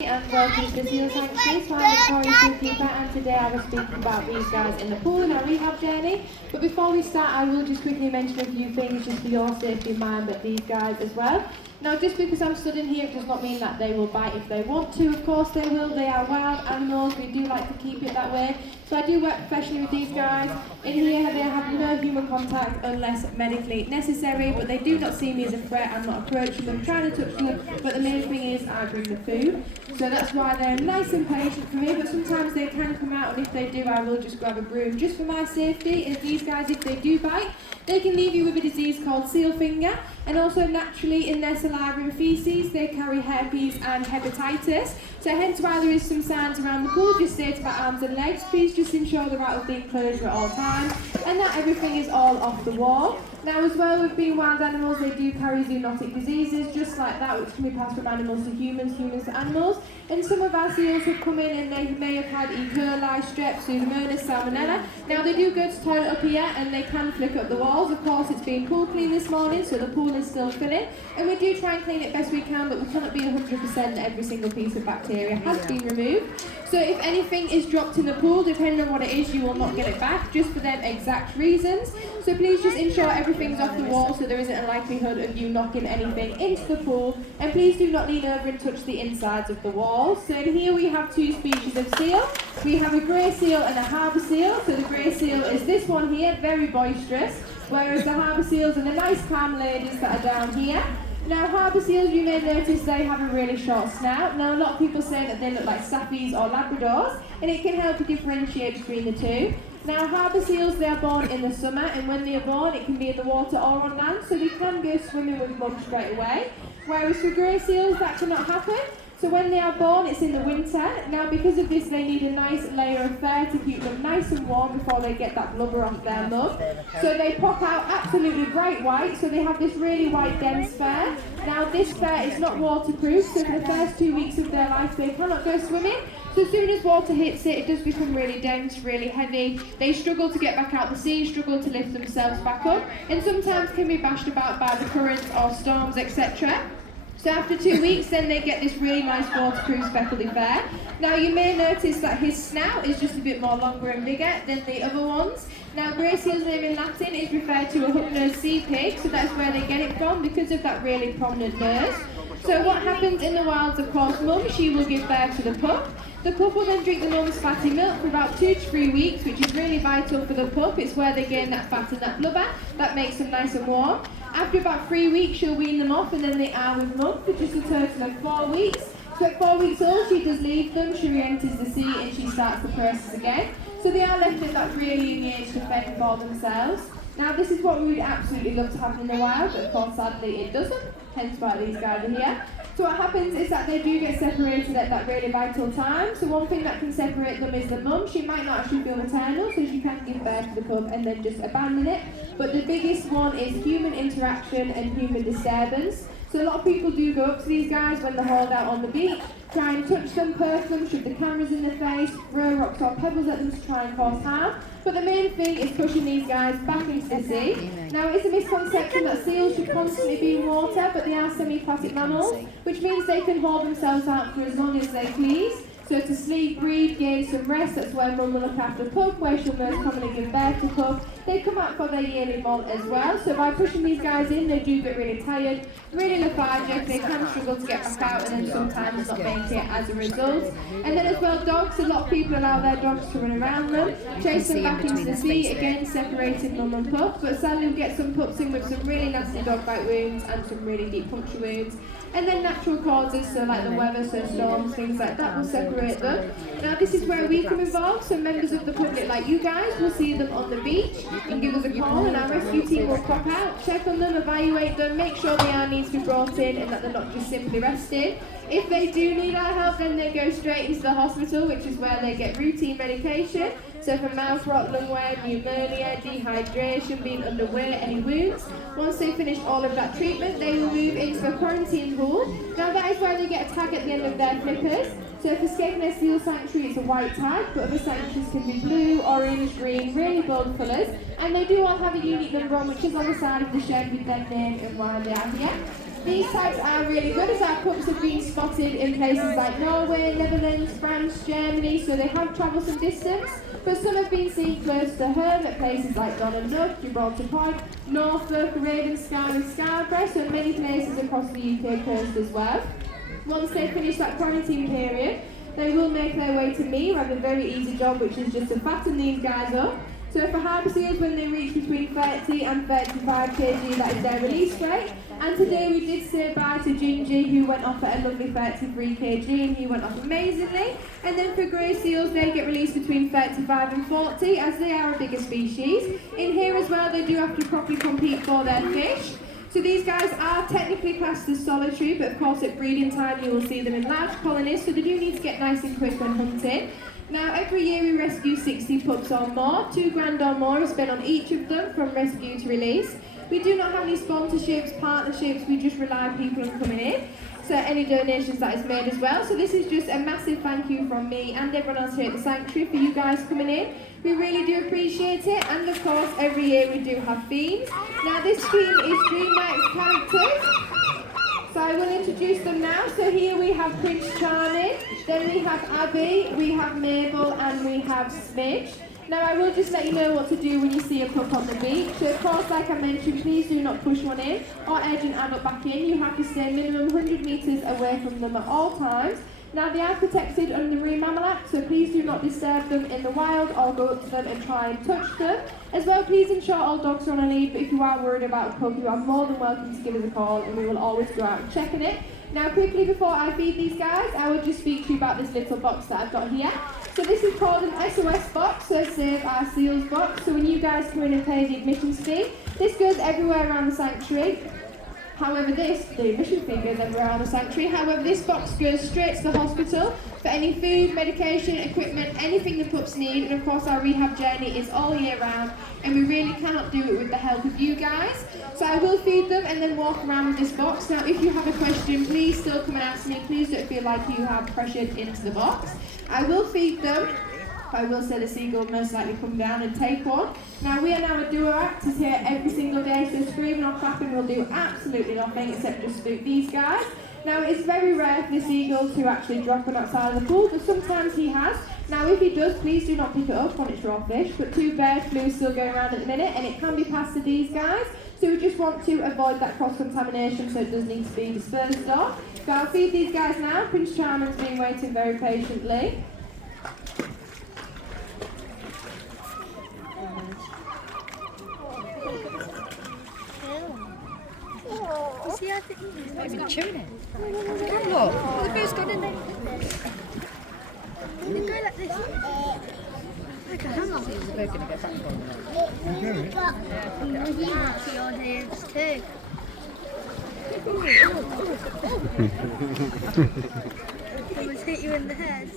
And welcome to the Seal Sanctuary. So I'm Victoria Sealkeeper, and today I will speak about these guys in the pool in our rehab journey. But before we start, I will just quickly mention a few things just for your safety in mind, but these guys as well. Now, just because I'm stood in here, it does not mean that they will bite if they want to. Of course they will. They are wild animals. We do like to keep it that way. So I do work professionally with these guys. In here, they have no human contact unless medically necessary, but they do not see me as a threat. I'm not approaching them, trying to touch them, but the main thing is I bring the food. So that's why they're nice and patient for me, but sometimes they can come out, and if they do, I will just grab a broom just for my safety. And these guys, if they do bite, they can leave you with a disease called seal finger, and also naturally in their saliva and feces, they carry herpes and hepatitis. So hence why there is some signs around the pool just state about arms and legs. Please just ensure they're out of the enclosure at all times, and that everything is all off the wall. Now as well, with being wild animals, they do carry zoonotic diseases, just like that, which can be passed from animals to humans, humans to animals. And some of our seals have come in and they may have had E. coli, strep, pseudomonas, salmonella. Now they do go to toilet up here and they can flick up the walls. Of course, it's been pool clean this morning, so the pool is still filling. And we do try and clean it best we can, but we cannot be 100% that every single piece of bacteria has been removed. So if anything is dropped in the pool, depending on what it is, you will not get it back, just for them exact reasons. So please just ensure everything's off the wall so there isn't a likelihood of you knocking anything into the pool. And please do not lean over and touch the insides of the walls. So in here we have two species of seal. We have a grey seal and a harbour seal. So the grey seal is this one here, very boisterous, whereas the harbour seals are the nice calm ladies that are down here. Now, harbour seals, you may notice they have a really short snout. Now, a lot of people say that they look like Sappies or Labradors, and it can help you differentiate between the two. Now, harbour seals, they are born in the summer, and when they are born, it can be in the water or on land, so they can go swimming with mud straight away. Whereas for grey seals, that cannot happen. So when they are born, it's in the winter. Now, because of this, they need a nice layer of fur to keep them nice and warm before they get that blubber off their mud. So they pop out absolutely bright white, so they have this really white, dense fur. Now, this fur is not waterproof, so for the first 2 weeks of their life, they cannot go swimming. So as soon as water hits it, it does become really dense, really heavy. They struggle to get back out the sea, struggle to lift themselves back up, and sometimes can be bashed about by the currents or storms, etc. So after 2 weeks, then they get this really nice waterproof speckledy fur. Now you may notice that his snout is just a bit more longer and bigger than the other ones. Now grey seal's name in Latin is referred to a hook-nosed sea pig, so that's where they get it from because of that really prominent nose. So what happens in the wilds, of course, mum, she will give birth to the pup. The pup will then drink the mum's fatty milk for about 2 to 3 weeks, which is really vital for the pup. It's where they gain that fat and that blubber. That makes them nice and warm. After about 3 weeks, she'll wean them off, and then they are with mum for just a total of 4 weeks. So at 4 weeks old, she does leave them, she re-enters the sea, and she starts the process again. So they are left at that really young age to fend for themselves. Now this is what we would absolutely love to happen in the wild, but of course sadly it doesn't, hence why these guys are here. So what happens is that they do get separated at that really vital time. So one thing that can separate them is the mum. She might not actually feel maternal, so she can give birth to the pup and then just abandon it. But the biggest one is human interaction and human disturbance. So a lot of people do go up to these guys when they're hauled out on the beach, try and touch them, perk them, shove the cameras in their face, throw rocks or pebbles at them to try and cause harm. But the main thing is pushing these guys back into the sea. Now it's a misconception that seals should constantly be in water, but they are semi-aquatic mammals, which means they can haul themselves out for as long as they please. So to sleep, breathe, gain some rest, that's where mum will look after pup, where she'll most commonly give birth to pup. They come out for their yearly molt as well, so by pushing these guys in, they do get really tired, really lethargic, they can struggle to get back out and then sometimes not make it as a result. And then as well, dogs, a lot of people allow their dogs to run around them, chase them back into the sea, again separating mum and pup, but sadly we get some pups in with some really nasty dog bite wounds and some really deep puncture wounds. And then natural causes, so like the weather, so storms, things like that will separate them. Now this is where we come involved, so members of the public like you guys will see them on the beach and give us a call, and our rescue team will pop out, check on them, evaluate them, make sure they are needs to be brought in and that they're not just simply resting. If they do need our help, then they go straight into the hospital, which is where they get routine medication. So for mouth rot, lung wear, pneumonia, dehydration, being underweight, any wounds. Once they finish all of that treatment, they will move into a quarantine pool. Now that is where they get a tag at the end of their flippers. So for Skegness Seal Sanctuary, it's a white tag, but other sanctuaries can be blue, orange, green, really bold colours. And they do all have a unique number on, which is on the side of the shed with their name and why they are here. These tags are really good as our pups have been spotted in places like Norway, Netherlands, France, Germany, so they have travelled some distance. But some have been seen close to home at places like Donnernugh, Gibraltar Point, Norfolk, Ravenscow and Scarborough, so many places across the UK coast as well. Once they finish that quarantine period, they will make their way to me, who have a very easy job, which is just to fatten these guys up. So for harbour seals, when they reach between 30 and 35 kg, that is their release weight. And today we did say bye to Gingy, who went off at a lovely 33 kg, and he went off amazingly. And then for grey seals, they get released between 35 and 40, as they are a bigger species. In here as well, they do have to properly compete for their fish. So these guys are technically classed as solitary, but of course at breeding time you will see them in large colonies, so they do need to get nice and quick when hunting. Now every year we rescue 60 pups or more. £2,000 or more is spent on each of them from rescue to release. We do not have any sponsorships, partnerships, we just rely on people on coming in. So any donations that is made as well. So this is just a massive thank you from me and everyone else here at the sanctuary for you guys coming in. We really do appreciate it, and of course every year we do have themes. Now this theme is DreamWorks characters. So I will introduce them now. So here we have Prince Charming, then we have Abby, we have Mabel, and we have Smidge. Now I will just let you know what to do when you see a pup on the beach. So of course, like I mentioned, please do not push one in or edge an adult back in. You have to stay minimum 100 metres away from them at all times. Now they are protected under the Marine Mammal Act, so please do not disturb them in the wild or go up to them and try and touch them. As well, please ensure all dogs are on a lead, but if you are worried about a pup, you are more than welcome to give us a call and we will always go out and check on it. Now quickly before I feed these guys, I will just speak to you about this little box that I've got here. So this is called an SOS box, so Save Our Seals box. So when you guys come in and pay the admissions fee, this goes everywhere around the sanctuary. However, the admission fee goes everywhere around the sanctuary. However, this box goes straight to the hospital for any food, medication, equipment, anything the pups need. And of course, our rehab journey is all year round, and we really cannot do it with the help of you guys. So I will feed them and then walk around with this box. Now, if you have a question, please still come and ask me. Please don't feel like you have pressured into the box. I will feed them. I will say the seagull most likely come down and take one. Now we are now a duo act is here every single day, so screaming or clapping will do absolutely nothing except just spook these guys. Now it's very rare for the seagull to actually drop one outside of the pool, but sometimes he has. Now if he does, please do not pick it up when it's raw fish, but 2 bird flu is still going around at the minute and it can be passed to these guys. So we just want to avoid that cross-contamination, so it does need to be dispersed off. So I'll feed these guys now. Prince Charming's been waiting very patiently. See, I think he's not even chewing it. Come look, the bird's gone in there. They go like this. Like a hang on. The bird's going to go back on there. You have to your hands too. Someone's hit you in the head.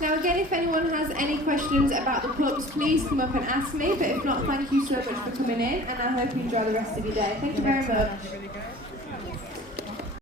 Now again, if anyone has any questions about the pups, please come up and ask me, but if not, thank you so much for coming in, and I hope you enjoy the rest of your day. Thank you very much.